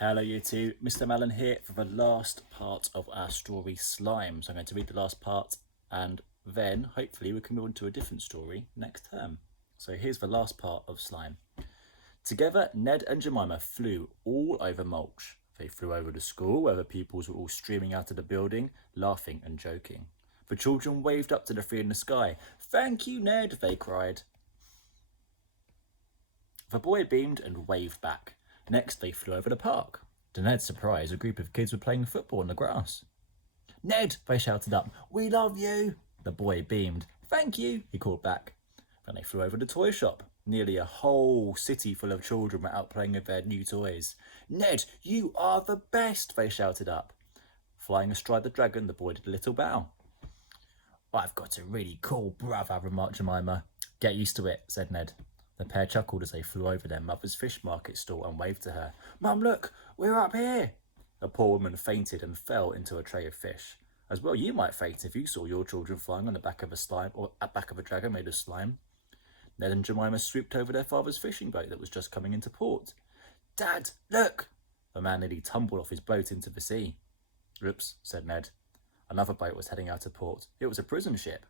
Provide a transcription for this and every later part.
Hello you two, Mr. Malin here for the last part of our story Slime. So I'm going to read the last part and then hopefully we can move on to a different story next term. So here's the last part of Slime. Together, Ned and Jemima flew all over Mulch. They flew over the school where the pupils were all streaming out of the building, laughing and joking. The children waved up to the three in the sky. "Thank you, Ned," they cried. The boy beamed and waved back. Next, they flew over the park. To Ned's surprise, a group of kids were playing football on the grass. "Ned," they shouted up, "we love you." The boy beamed. "Thank you," he called back. Then they flew over the toy shop. Nearly a whole city full of children were out playing with their new toys. "Ned, you are the best," they shouted up. Flying astride the dragon, the boy did a little bow. "I've got a really cool brother," remarked Jemima. "Get used to it," said Ned. The pair chuckled as they flew over their mother's fish market stall and waved to her. "Mum, look, we're up here." A poor woman fainted and fell into a tray of fish. As well you might faint if you saw your children flying on the back of a slime or at back of a dragon made of slime. Ned and Jemima swooped over their father's fishing boat that was just coming into port. "Dad, look!" The man nearly tumbled off his boat into the sea. "Oops," said Ned. Another boat was heading out of port. It was a prison ship.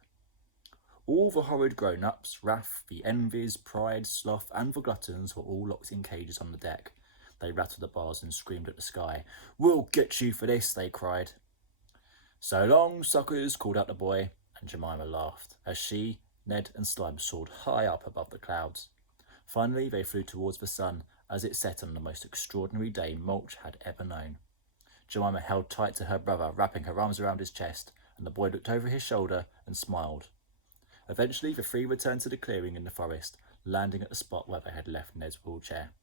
All the horrid grown-ups, Wrath, the Envies, Pride, Sloth, and the Gluttons were all locked in cages on the deck. They rattled the bars and screamed at the sky. "We'll get you for this," they cried. "So long, suckers," called out the boy, and Jemima laughed as she, Ned, and Slime soared high up above the clouds. Finally, they flew towards the sun as it set on the most extraordinary day Mulch had ever known. Jemima held tight to her brother, wrapping her arms around his chest, and the boy looked over his shoulder and smiled. Eventually, the three returned to the clearing in the forest, landing at the spot where they had left Ned's wheelchair.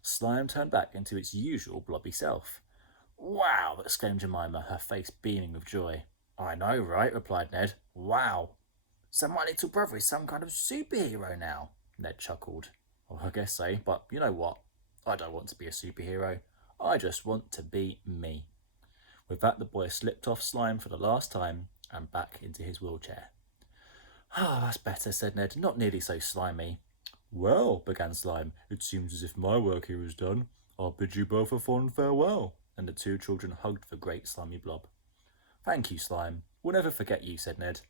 Slime turned back into its usual blobby self. "Wow!" exclaimed Jemima, her face beaming with joy. "I know, right?" replied Ned. "Wow! So my little brother is some kind of superhero now," Ned chuckled. "Well, I guess so, but you know what? I don't want to be a superhero. I just want to be me." With that, the boy slipped off Slime for the last time and back into his wheelchair. "Ah, that's better," said Ned. "Not nearly so slimy." "Well," began Slime, "it seems as if my work here is done. I'll bid you both a fond farewell." And the two children hugged the great slimy blob. "Thank you, Slime. We'll never forget you," said Ned.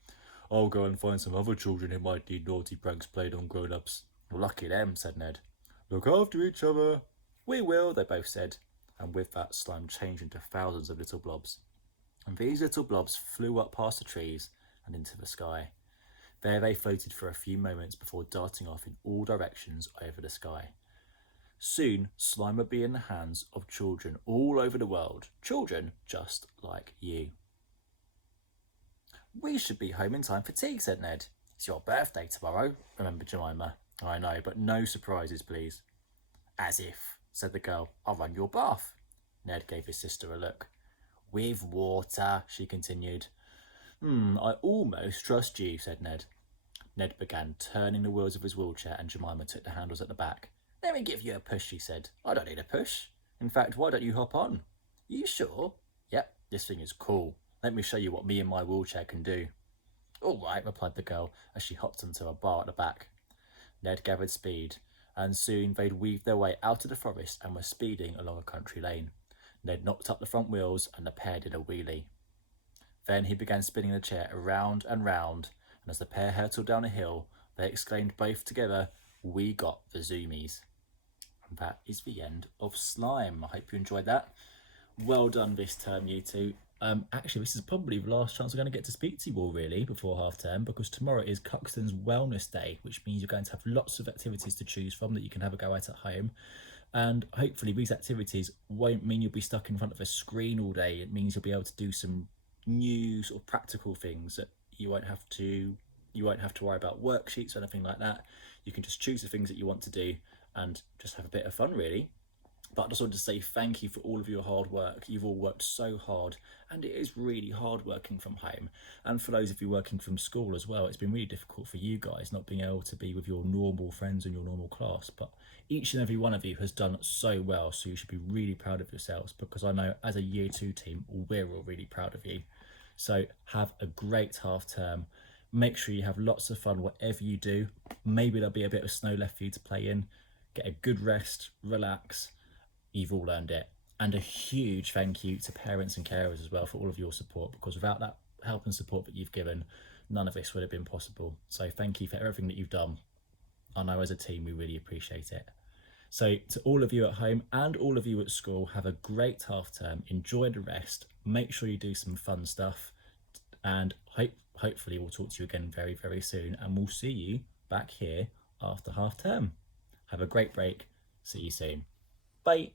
"I'll go and find some other children who might need naughty pranks played on grown-ups." "Lucky them," said Ned. "Look after each other." "We will," they both said. And with that, Slime changed into thousands of little blobs. And these little blobs flew up past the trees and into the sky. There they floated for a few moments before darting off in all directions over the sky. Soon, Slime would be in the hands of children all over the world, children just like you. "We should be home in time for tea," said Ned. "It's your birthday tomorrow," remembered Jemima. "I know, but no surprises, please." "As if," said the girl. "I'll run your bath." Ned gave his sister a look. "With water," she continued. "I almost trust you," said Ned. Ned began turning the wheels of his wheelchair and Jemima took the handles at the back. "Let me give you a push," she said. "I don't need a push. In fact, why don't you hop on?" "You sure?" "Yep, this thing is cool. Let me show you what me and my wheelchair can do." "All right," replied the girl as she hopped onto a bar at the back. Ned gathered speed, and soon they'd weaved their way out of the forest and were speeding along a country lane. Ned knocked up the front wheels and the pair did a wheelie. Then he began spinning the chair around and round, and as the pair hurtled down a hill, they exclaimed both together, "We got the zoomies." And that is the end of Slime. I hope you enjoyed that. Well done this term, you two. Actually, this is probably the last chance we're going to get to speak to you all, really, before half term, because tomorrow is Cuxton's Wellness Day, which means you're going to have lots of activities to choose from that you can have a go at home. And hopefully these activities won't mean you'll be stuck in front of a screen all day. It means you'll be able to do some new sort of practical things that you won't have to worry about worksheets or anything like that. You can just choose the things that you want to do and just have a bit of fun, really. But I just wanted to say thank you for all of your hard work. You've all worked so hard, and it is really hard working from home. And for those of you working from school as well, it's been really difficult for you guys not being able to be with your normal friends in your normal class. But each and every one of you has done so well, so you should be really proud of yourselves, because I know as a year 2 team, we're all really proud of you. So have a great half term. Make sure you have lots of fun whatever you do. Maybe there'll be a bit of snow left for you to play in. Get a good rest, relax. You've all earned it. And a huge thank you to parents and carers as well for all of your support, because without that help and support that you've given, none of this would have been possible. So thank you for everything that you've done. I know as a team we really appreciate it. So to all of you at home and all of you at school, have a great half term. Enjoy the rest. Make sure you do some fun stuff, and hopefully we'll talk to you again very, very soon, and we'll see you back here after half term. Have a great break. See you soon. Bye.